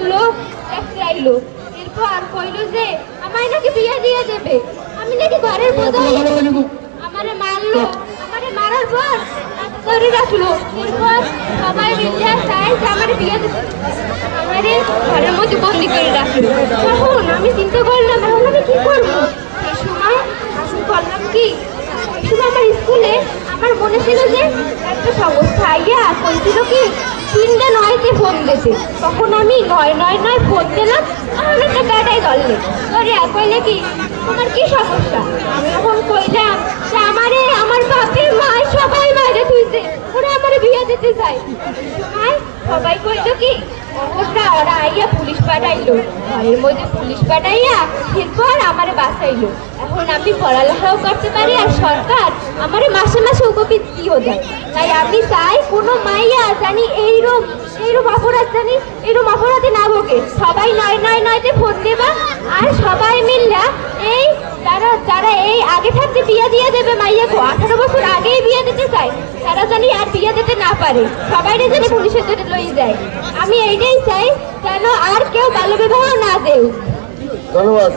গ্রামের লোক দেখতে আইলো। এরপর কইলো যে আমায় নাকি বিয়ে দিয়ে দেবে, আমি নাকি ঘরের বোঝা, আমারে মারলো, আমারে মারার পর ধরে রাখলো। এরপর সবাই মিলে চাই যে আমারে বিয়ে দিতে, আমারে ঘরের মধ্যে বন্দি করে রাখলো। তখন আমি চিন্তা করলাম এখন আমি কি করবো। সেই সময় আমি করলাম কি, সেই সময় আমার স্কুলে আমার মনে ছিল যে একটা সমস্যা আইয়া বলছিল কি 3-9-তে ফোন দিতে। তখন আমি 999 ফোন দিলাম, আমার একটা গাড়াই ধরলে ধরে কইলে কি তোমার কি সমস্যা। আমি এখন কইলাম যে আমারে আমার বাপে মা সবাই বাইরে তুইছে, ওরা আমার বিয়ে দিতে চায়। সময় সবাই কইলো কি ওরা আইয়া পুলিশ পাঠাইলো, ঘরের মধ্যে পুলিশ পাঠাইয়া এরপর আমারে বাঁচাইলো। এখন আমি পড়ালেখাও করতে পারি আর সরকার আমারে মাসে মাসে উপবৃত্তিও দেয়। তাই আমি চাই কোনো মাইয়া জানি এইরকম অপরাধ জানি এরকম অপরাধে না ভোগে। সবাই 999-তে ফোন দেবা আর সবাই মিললা এই যারা এই আগে থাকতে বিয়ে দিয়ে দেবে মাইয়াকে, 18 বছর আগেই বিয়ে দিতে চায় তারা জানি আর বিয়ে দিতে না পারে, সবাই জানি পুলিশের ধরে লয়ে যায়। আমি এইটাই চাই যেন আর কেউ বাল্য বিবাহ না দেয়। ধন্যবাদ।